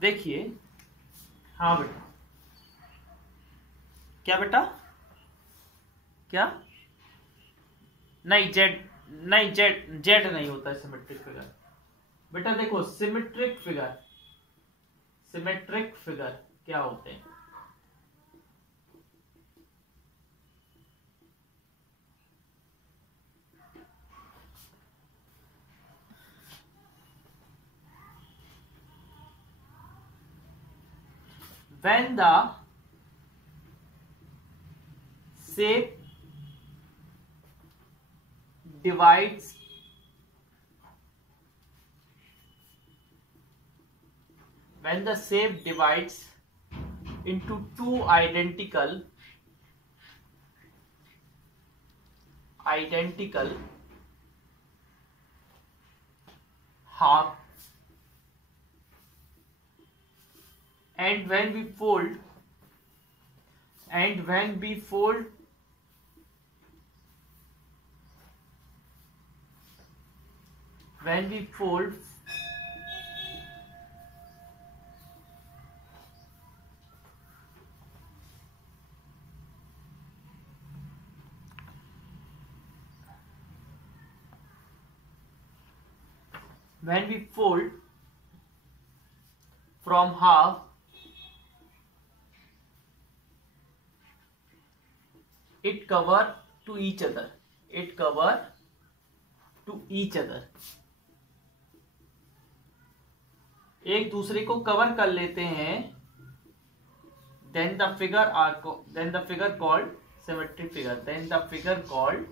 देखिए, हाँ बेटा, क्या बेटा, क्या, नहीं जेड, नहीं जेड, जेड नहीं होता है सिमेट्रिक फिगर। बेटा देखो, सिमेट्रिक फिगर, सिमेट्रिक फिगर क्या होते हैं? When the shape divides when the shape divides into two identical half, and when we fold and when we fold when we fold when we fold from half, it cover to each other, it cover to each other, एक दूसरे को cover कर लेते हैं, then the figure called symmetric figure, then the figure called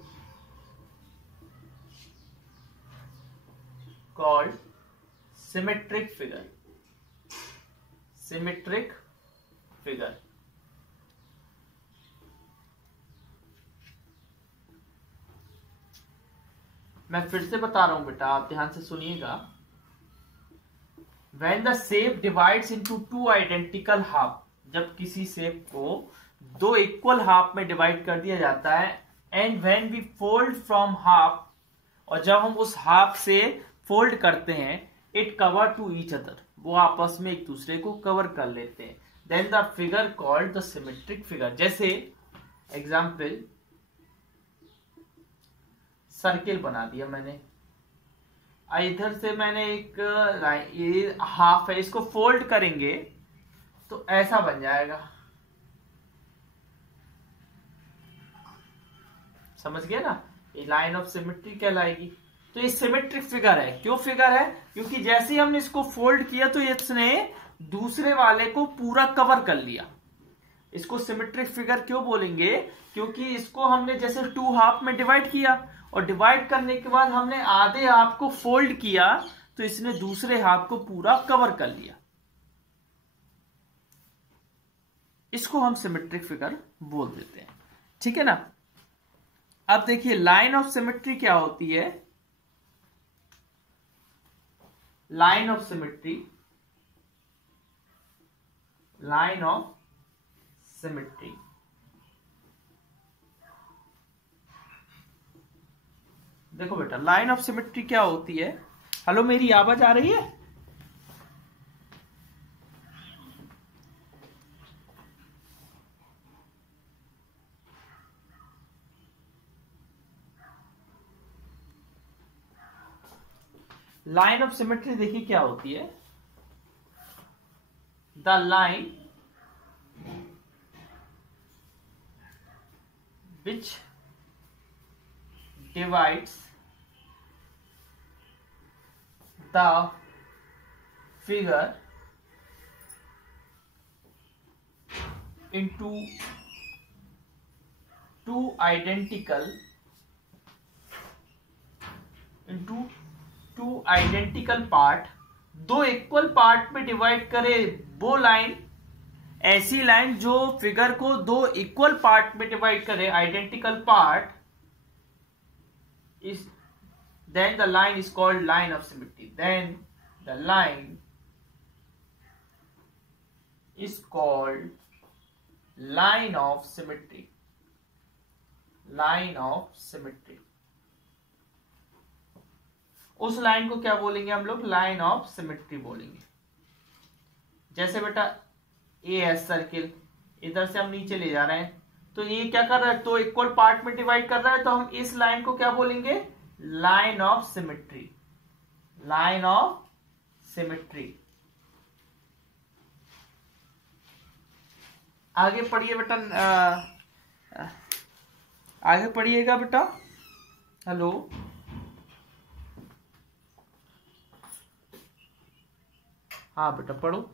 symmetric figure, symmetric figure। मैं फिर से बता रहा हूं बेटा, आप ध्यान से सुनिएगा। When the shape divides into two identical half, जब किसी शेप को दो इक्वल हाफ में डिवाइड कर दिया जाता है, and when we fold from half, और जब हम उस हाफ से फोल्ड करते हैं, it cover to each other, वो आपस में एक दूसरे को कवर कर लेते हैं, then the figure called the symmetric figure. जैसे एग्जाम्पल, सर्किल बना दिया मैंने, इधर से मैंने एक लाइन, ये हाफ है, इसको फोल्ड करेंगे तो ऐसा बन जाएगा, समझ गए ना, ये लाइन ऑफ सिमेट्री कहलाएगी। तो ये सिमेट्रिक फिगर है। क्यों फिगर है? क्योंकि जैसे ही हमने इसको फोल्ड किया तो इसने दूसरे वाले को पूरा कवर कर लिया। इसको सिमेट्रिक फिगर क्यों बोलेंगे? क्योंकि इसको हमने जैसे टू हाफ में डिवाइड किया, और डिवाइड करने के बाद हमने आधे हाफ को फोल्ड किया तो इसने दूसरे हाफ को पूरा कवर कर लिया। इसको हम सिमेट्रिक फिगर बोल देते हैं, ठीक है ना। अब देखिए, लाइन ऑफ सिमेट्री क्या होती है? Line of symmetry, line of symmetry, देखो बेटा, लाइन ऑफ सिमेट्री क्या होती है? हेलो, मेरी आवाज आ रही है? लाइन ऑफ सिमेट्री देखिए क्या होती है। The line which divides the figure into two identical part, दो इक्वल पार्ट में डिवाइड करे वो लाइन, ऐसी लाइन जो फिगर को दो इक्वल पार्ट में डिवाइड करे, identical part, is then the line is called line of symmetry, then the line is called line of symmetry, line of symmetry। उस लाइन को क्या बोलेंगे हम लोग? लाइन ऑफ सिमेट्री बोलेंगे। जैसे बेटा ए एस सर्किल, इधर से हम नीचे ले जा रहे हैं, तो ये क्या कर रहा है, तो इक्वल पार्ट में डिवाइड कर रहा है, तो हम इस लाइन को क्या बोलेंगे, line of symmetry, line of symmetry. आगे पढ़िए बेटा, आगे पढ़िएगा बेटा। हेलो, हाँ बेटा पढ़ो।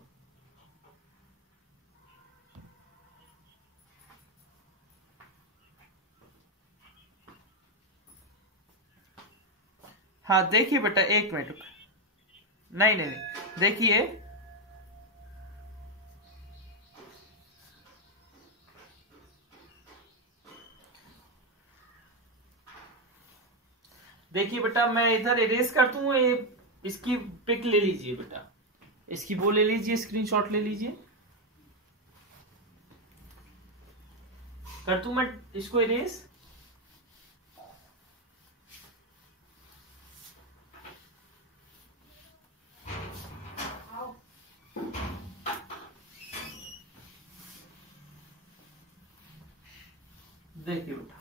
हाँ देखिए बेटा, एक मिनट, नहीं नहीं नहीं, देखिए देखिए बेटा, मैं इधर इरेज कर दूं, ये इसकी पिक ले लीजिए बेटा, इसकी वो ले लीजिए, स्क्रीनशॉट ले लीजिए। कर दूं मैं इसको इरेज? देखिए बेटा,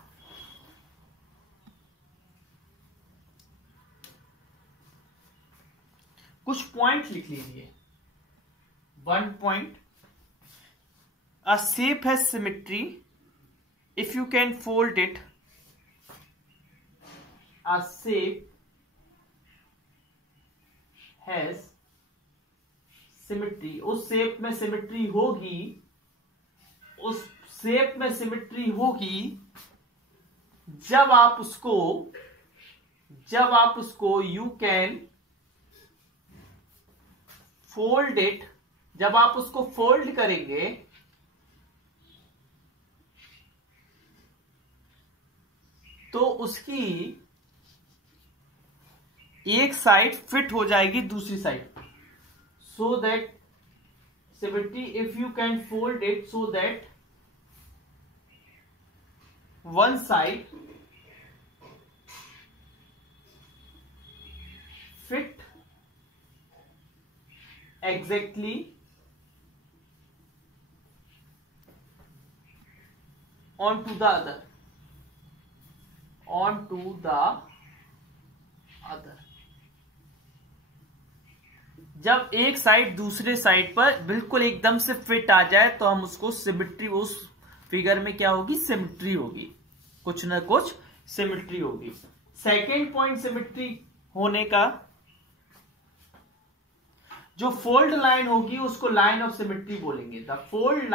कुछ पॉइंट लिख लीजिए। 1 point, a shape has symmetry if you can fold it, a shape has symmetry, उस शेप में सिमेट्री होगी, उस शेप में सिमेट्री होगी जब आप उसको यू कैन फोल्ड इट, जब आप उसको फोल्ड करेंगे तो उसकी एक साइड फिट हो जाएगी दूसरी side, so that symmetry, if you can fold it so that one side fit exactly onto the other, जब एक साइड दूसरे साइड पर बिल्कुल एकदम से फिट आ जाए तो हम उसको सिमेट्री, उस फिगर में क्या होगी, सिमेट्री होगी, कुछ ना कुछ सिमेट्री होगी। सेकेंड पॉइंट सिमेट्री होने का, जो फोल्ड लाइन होगी उसको लाइन ऑफ सिमेट्री बोलेंगे। The fold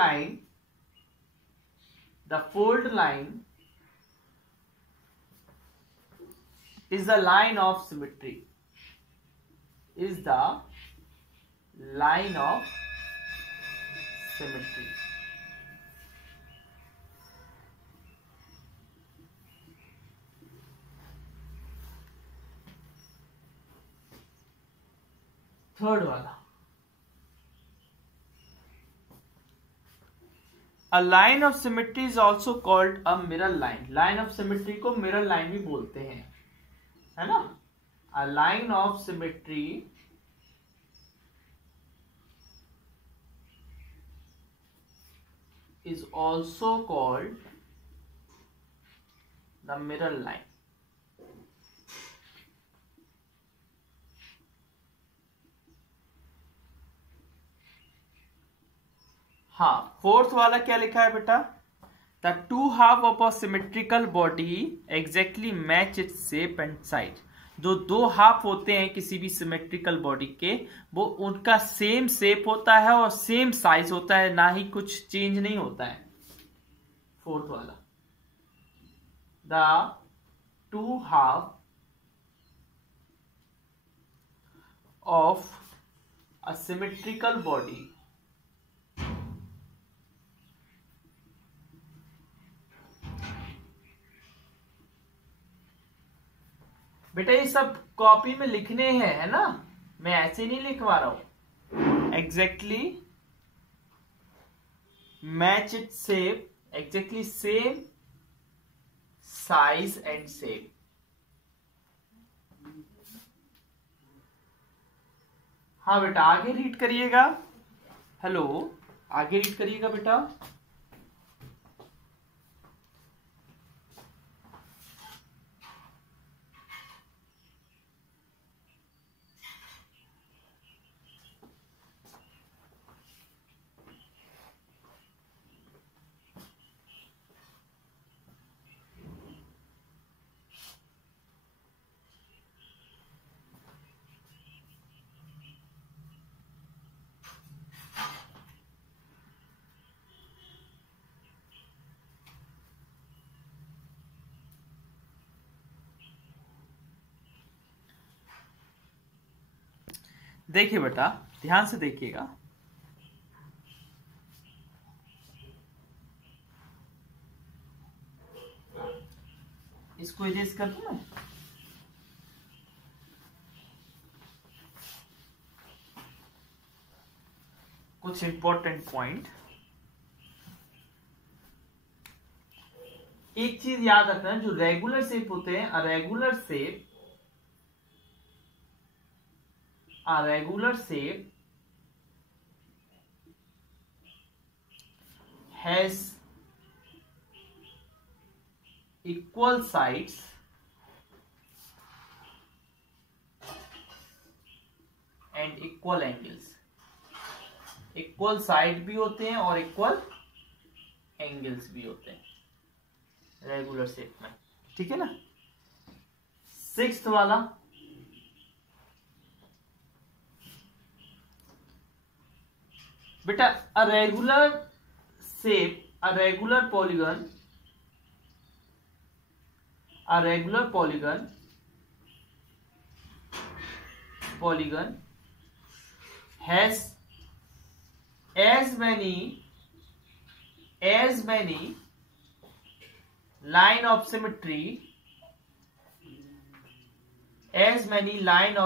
line is the line of symmetry, is the line of symmetry. Third वाला, a line of symmetry is also called a mirror line, line of symmetry को mirror line भी बोलते हैं, है ना। A line of symmetry is also called the mirror line. हाँ, fourth वाला क्या लिखा है बेटा, the two half of a symmetrical body exactly match its shape and size. जो दो हाफ होते हैं किसी भी सिमेट्रिकल बॉडी के, वो उनका सेम शेप होता है और सेम साइज होता है, ना ही कुछ चेंज नहीं होता है। फोर्थ वाला, the two half of a symmetrical body बेटा ये सब कॉपी में लिखने हैं, है ना, मैं ऐसे नहीं लिखवा रहा हूं। Exactly match it shape, exactly same size and shape. हाँ बेटा आगे रीड करिएगा। हेलो, आगे रीड करिएगा बेटा। देखिए बेटा, ध्यान से देखिएगा। इसको इरेज कर दूं मैं? कुछ इंपॉर्टेंट पॉइंट, एक चीज याद रखना, जो रेगुलर शेप होते हैं, regular shape has equal sides and equal angles। Equal side भी होते हैं और इक्वल एंगल्स भी होते हैं रेगुलर शेप में, ठीक है ना। सिक्स्थ वाला, बेटा a regular shape, a regular polygon has as many line of symmetry as many number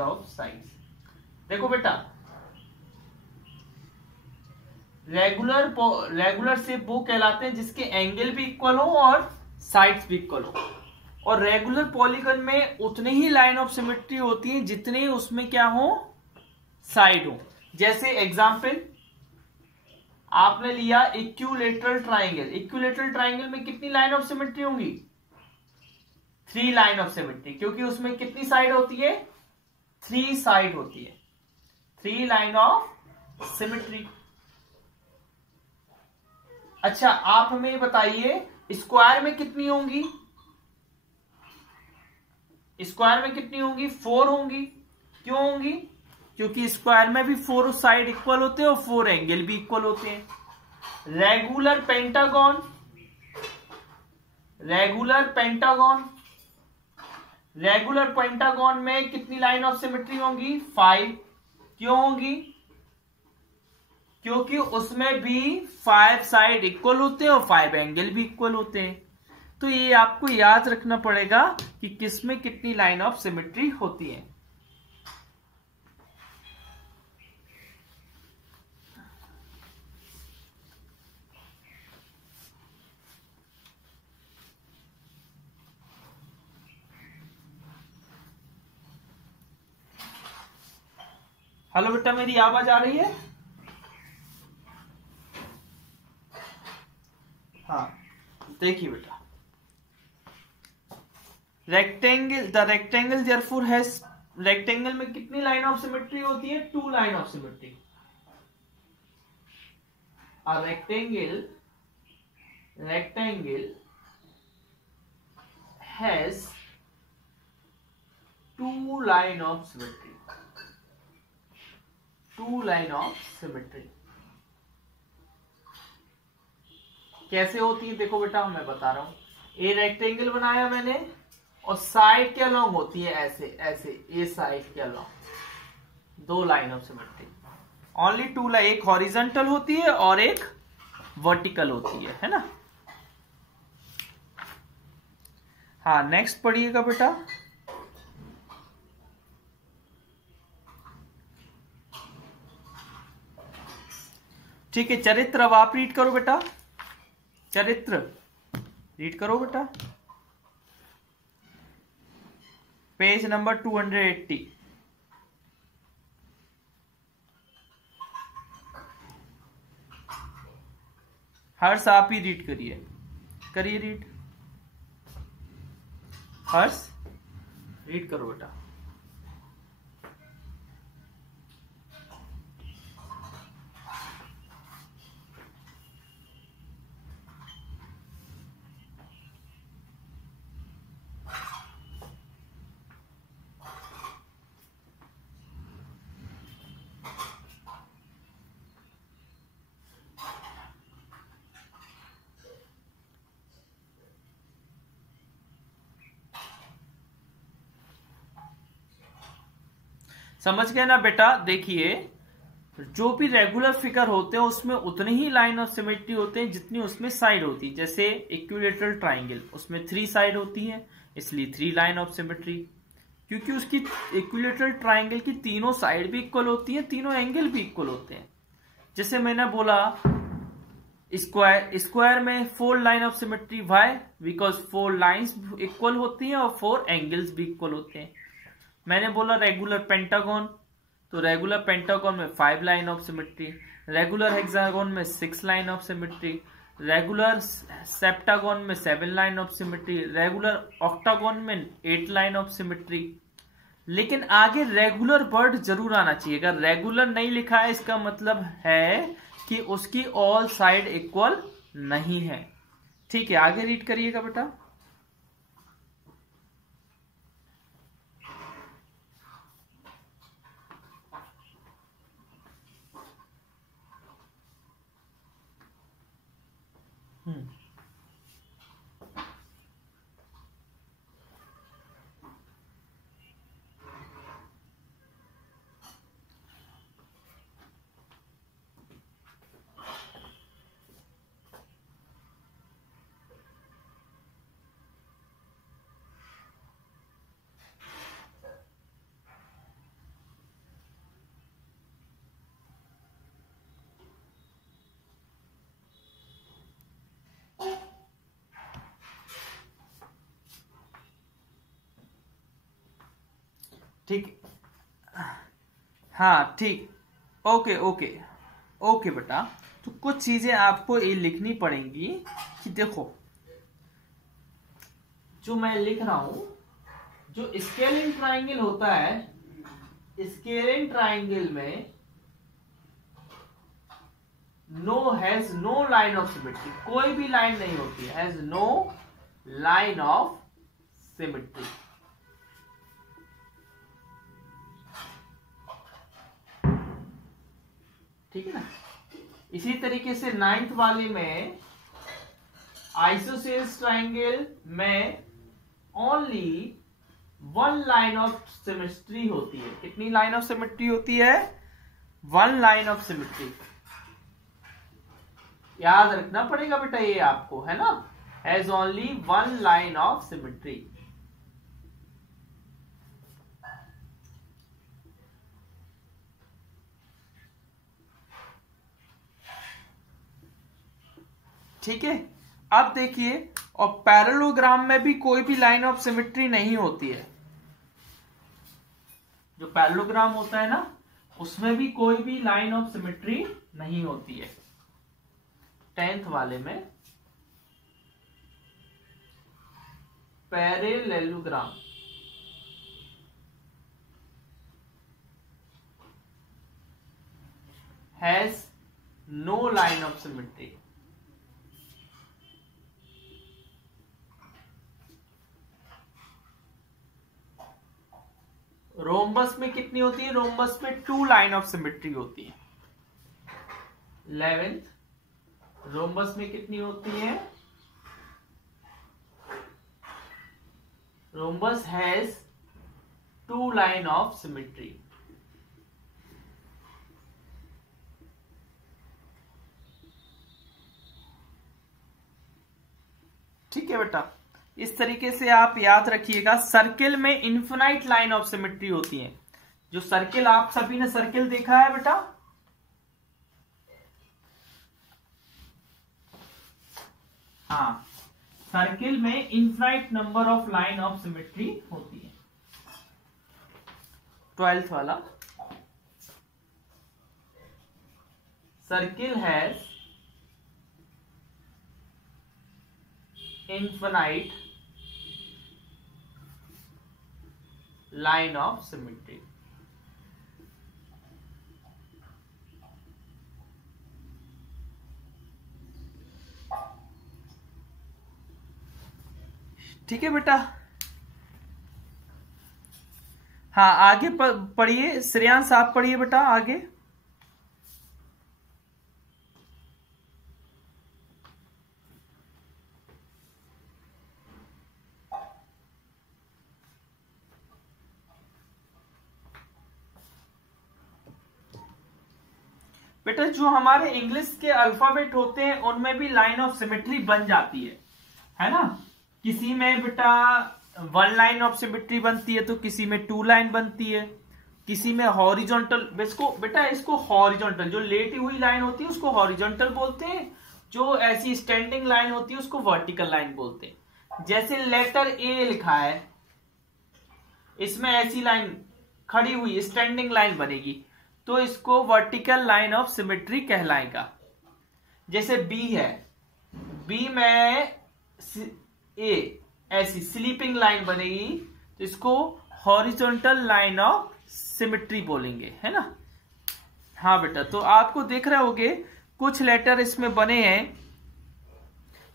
of sides। देखो बेटा, रेगुलर शेप वो कहलाते हैं जिसके एंगल भी इक्वल हो और साइड्स भी इक्वल हो, और रेगुलर पॉलीगन में उतनी ही लाइन ऑफ सिमेट्री होती है जितने उसमें क्या हो, साइड हो। जैसे एग्जांपल आपने लिया इक्विलेटरल ट्राइंगल में कितनी लाइन ऑफ सिमेट्री होंगी? 3 लाइन ऑफ सिमेट्री, क्योंकि उसमें कितनी साइड होती है? 3 साइड होती है, 3 लाइन ऑफ सिमेट्री। अच्छा, आप हमें बताइए स्क्वायर में कितनी होंगी? 4 होंगी। क्यों होंगी? क्योंकि स्क्वायर में भी 4 साइड इक्वल होते हैं और 4 एंगल भी इक्वल होते हैं। रेगुलर पेंटागन में कितनी लाइन ऑफ सिमेट्री होंगी? 5। क्यों होंगी? क्योंकि उसमें भी 5 साइड इक्वल होते हैं और 5 एंगल भी इक्वल होते हैं। तो ये आपको याद रखना पड़ेगा कि किसमें कितनी लाइन ऑफ सिमेट्री होती है। हेलो बेटा, मेरी आवाज आ रही है? हाँ, देखिए बेटा, रेक्टेंगल में कितनी लाइन ऑफ सिमेट्री होती है? 2 line of symmetry. Rectangle has 2 line of symmetry. कैसे होती है? देखो बेटा, मैं बता रहा हूं। ए रेक्टेंगल बनाया मैंने और साइड के अलोंग होती है ऐसे ए साइड के along 2 line of symmetry. Only 2 line, एक हॉरिजॉन्टल होती है और एक वर्टिकल होती है ना। हाँ, नेक्स्ट पढ़िएगा बेटा। ठीक है, चरित्र अब आप रीड करो बेटा, चरित्र रीड करो बेटा, पेज नंबर 280। हर्ष आप ही रीड करिए, करिए रीड, हर्ष रीड करो बेटा। समझ गए ना बेटा? देखिए, जो भी रेगुलर फिगर होते हैं उसमें उतनी ही लाइन ऑफ सिमेट्री होते हैं जितनी उसमें साइड होती है। जैसे इक्विलेटरल ट्राइंगल, उसमें 3 साइड होती है, इसलिए 3 लाइन ऑफ सिमेट्री, क्योंकि उसकी इक्विलेटरल ट्राइंगल की तीनों साइड भी इक्वल होती है, तीनों एंगल भी इक्वल होते हैं। जैसे मैंने बोला स्क्वायर में 4 line of symmetry, why? Because 4 lines equal होती हैं और 4 एंगल्स भी इक्वल होते हैं। मैंने बोला रेगुलर पेंटागन, तो रेगुलर पेंटागन में 5 line of symmetry, regular hexagon में 6 line of symmetry, regular septagon में 7 line of symmetry, regular octagon में 8 लाइन ऑफ सिमेट्री। लेकिन आगे रेगुलर वर्ड जरूर आना चाहिए। अगर रेगुलर नहीं लिखा है इसका मतलब है कि उसकी ऑल साइड इक्वल नहीं है। ठीक है, आगे रीड करिएगा बेटा। ठीक, हाँ ठीक, ओके ओके ओके बेटा। तो कुछ चीजें आपको ये लिखनी पड़ेंगी कि देखो, जो मैं लिख रहा हूं, जो स्केलिंग ट्राइंगल होता है, स्केलिंग ट्राइंगल में has no line of symmetry, कोई भी लाइन नहीं होती है, has no line of symmetry. ठीक है ना? इसी तरीके से 9th वाले में आइसोसेल्स ट्राइंगल में ओनली 1 लाइन ऑफ सिमेट्री होती है। कितनी लाइन ऑफ सिमेट्री होती है? 1 लाइन ऑफ सिमेट्री। याद रखना पड़ेगा बेटा ये आपको, है ना? Has only 1 line of symmetry. ठीक है, अब देखिए, और पैरेललोग्राम में भी कोई भी लाइन ऑफ सिमेट्री नहीं होती है। जो पैरेललोग्राम होता है ना, उसमें भी कोई भी लाइन ऑफ सिमेट्री नहीं होती है। 10th वाले में parallelogram has no line of symmetry. Rhombus में कितनी होती है? रोम्बस में 2 लाइन ऑफ सिमेट्री होती है। 11th रोम्बस में कितनी होती है? Rhombus has 2 line of symmetry. ठीक है बेटा, इस तरीके से आप याद रखिएगा। सर्किल में इन्फिनाइट लाइन ऑफ सिमेट्री होती है। जो सर्किल, आप सभी ने सर्किल देखा है बेटा? हाँ, सर्किल में infinite number of line of symmetry होती है। 12th वाला, circle has infinite line of symmetry. ठीक है बेटा। हाँ, आगे पढ़िए, श्रेयांश आप पढ़िए बेटा आगे। बेटा जो हमारे इंग्लिश के अल्फाबेट होते हैं उनमें भी लाइन ऑफ सिमेट्री बन जाती है ना। किसी में बेटा 1 लाइन ऑफ सिमेट्री बनती है, तो किसी में 2 लाइन बनती है, किसी में हॉरिजॉन्टल। इसको हॉरिजॉन्टल, जो लेटी हुई लाइन होती है उसको हॉरिजॉन्टल बोलते हैं, जो ऐसी स्टैंडिंग लाइन होती है उसको वर्टिकल लाइन बोलते हैं। जैसे लेटर ए लिखा है, इसमें ऐसी लाइन खड़ी हुई स्टैंडिंग लाइन बनेगी, तो इसको वर्टिकल लाइन ऑफ सिमेट्री कहलाएगा। जैसे बी है, बी में ए ऐसी स्लीपिंग लाइन बनेगी, तो इसको हॉरिजॉन्टल लाइन ऑफ सिमेट्री बोलेंगे, है ना। हाँ बेटा, तो आपको देख रहे होगे कुछ लेटर इसमें बने हैं,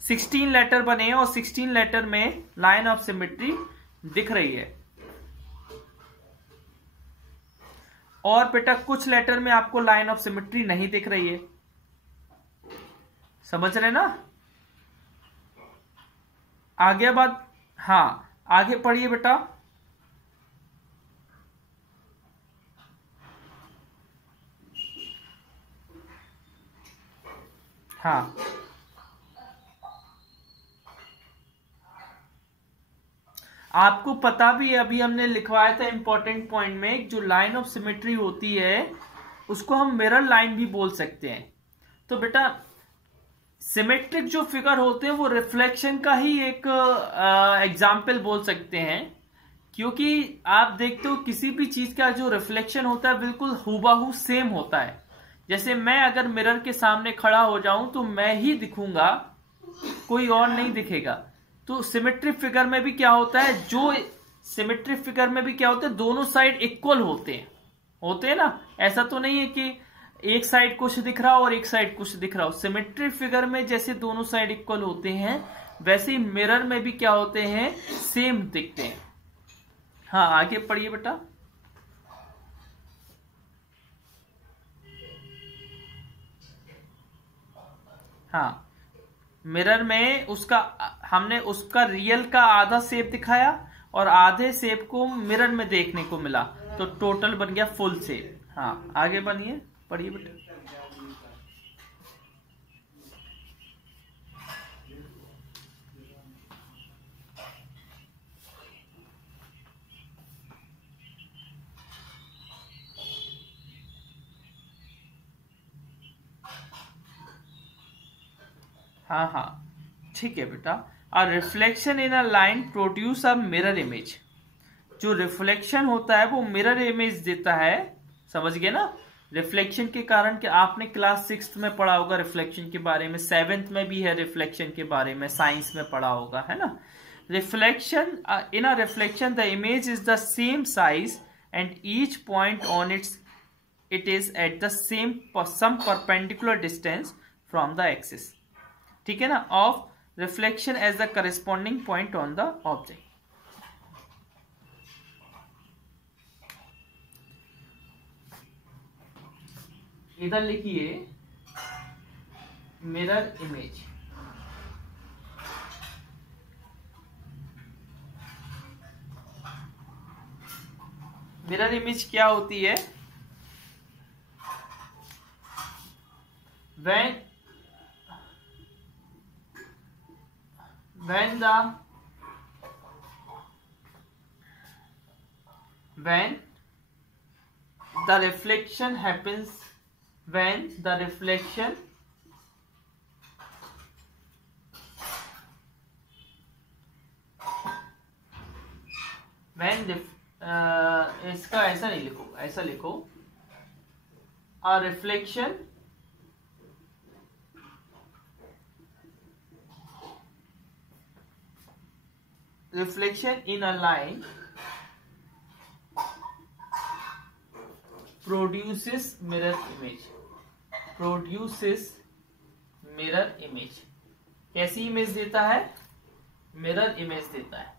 16 लेटर बने हैं, और 16 लेटर में लाइन ऑफ सिमेट्री दिख रही है। और बेटा कुछ लेटर में आपको लाइन ऑफ सिमेट्री नहीं दिख रही है, समझ रहे ना। आगे बात, हाँ आगे पढ़िए बेटा। हाँ, आपको पता भी है, अभी हमने लिखवाया था इंपॉर्टेंट पॉइंट में, जो लाइन ऑफ सिमेट्री होती है उसको हम मिरर लाइन भी बोल सकते हैं। तो बेटा सिमेट्रिक जो फिगर होते हैं वो रिफ्लेक्शन का ही एक एग्जाम्पल बोल सकते हैं, क्योंकि आप देखते हो किसी भी चीज का जो रिफ्लेक्शन होता है बिल्कुल हूबहू सेम होता है। जैसे मैं अगर मिरर के सामने खड़ा हो जाऊं तो मैं ही दिखूंगा, कोई और नहीं दिखेगा। तो सिमेट्रिक फिगर में भी क्या होता है, सिमेट्रिक फिगर में भी क्या होता है, दोनों साइड इक्वल होते हैं ना। ऐसा तो नहीं है कि एक साइड कुछ दिख रहा हो और एक साइड कुछ दिख रहा हो। सिमेट्रिक फिगर में जैसे दोनों साइड इक्वल होते हैं, वैसे ही मिरर में भी क्या होते हैं, सेम दिखते हैं। हाँ आगे पढ़िए बेटा। हाँ, मिरर में हमने उसका रियल का आधा शेप दिखाया और आधे शेप को मिरर में देखने को मिला, तो टोटल बन गया फुल शेप। हाँ आगे बनिए, पढ़िए बेटा। हाँ ठीक है बेटा। A reflection in a line produce a mirror image. जो रिफ्लेक्शन होता है वो मिरर इमेज देता है, समझ गए ना। रिफ्लेक्शन के कारण कि आपने क्लास 6th में पढ़ा होगा रिफ्लेक्शन के बारे में, 7th में भी है रिफ्लेक्शन के बारे में, साइंस में पढ़ा होगा, है ना। Reflection, in a reflection the image is the same size and each point on it is at the same perpendicular distance from the axis, ठीक है ना, of reflection as the corresponding point on the object. इधर लिखिए mirror image. Mirror image क्या होती है, when the reflection happens, when the reflection when इसका ऐसा नहीं लिखो, ऐसा लिखो, a reflection in a line produces mirror image. कैसी इमेज देता है? मिरर इमेज देता है।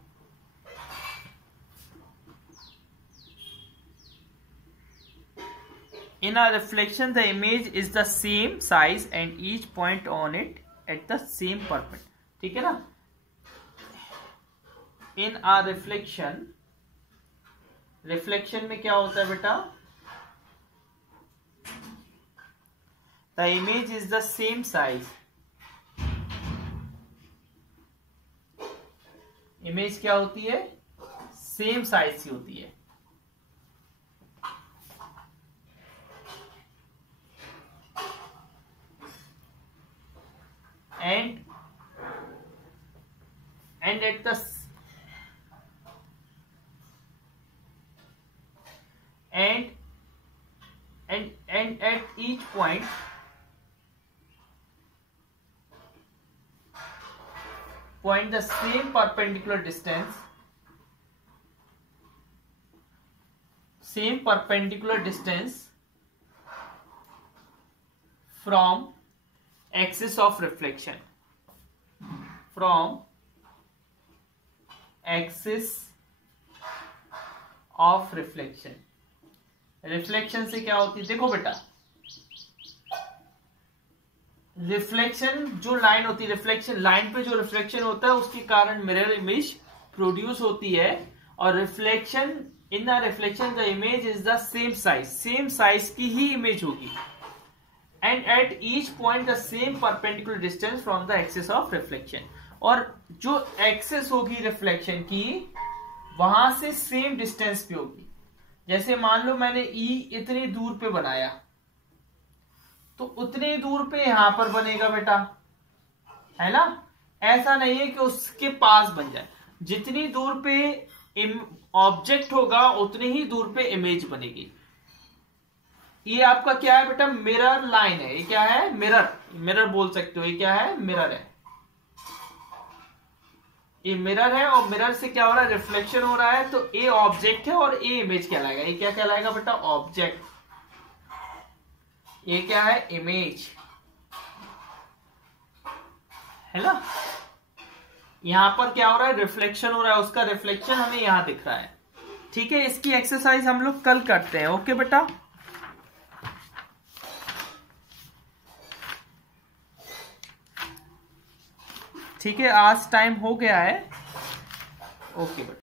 In a reflection, the image is the same size and each point on it at the same perpendicular. ठीक है ना? In a reflection में क्या होता है बेटा? The image is the same size. Image क्या होती है? सेम साइज की होती है। And at the and at each point the same perpendicular distance from axis of reflection. Reflection से क्या होती है? देखो बेटा, रिफ्लेक्शन जो लाइन होती है, रिफ्लेक्शन लाइन पे जो रिफ्लेक्शन होता है उसके कारण मिरर इमेज प्रोड्यूस होती है। और reflection in the reflection the image is the same size की ही इमेज होगी। And at each point the same perpendicular distance from the axis of reflection. और जो एक्सिस होगी रिफ्लेक्शन की वहां से सेम डिस्टेंस पे होगी। जैसे मान लो मैंने ई इतनी दूर पे बनाया तो उतनी दूर पे यहां पर बनेगा बेटा, है ना? ऐसा नहीं है कि उसके पास बन जाए। जितनी दूर पे ऑब्जेक्ट होगा उतनी ही दूर पे इमेज बनेगी। ये आपका क्या है बेटा? मिरर लाइन है। ये क्या है? मिरर बोल सकते हो। ये क्या है? मिरर है। ये मिरर है और मिरर से क्या हो रहा है? रिफ्लेक्शन हो रहा है। तो ए ऑब्जेक्ट है और ए इमेज कहलाएगा। ये क्या कहलाएगा बेटा? ऑब्जेक्ट। ये क्या है? इमेज, है ना? यहां पर क्या हो रहा है? रिफ्लेक्शन हो रहा है। उसका रिफ्लेक्शन हमें यहां दिख रहा है। ठीक है, इसकी एक्सरसाइज हम लोग कल करते हैं। ओके बेटा? ठीक है, आज टाइम हो गया है। ओके बेटा।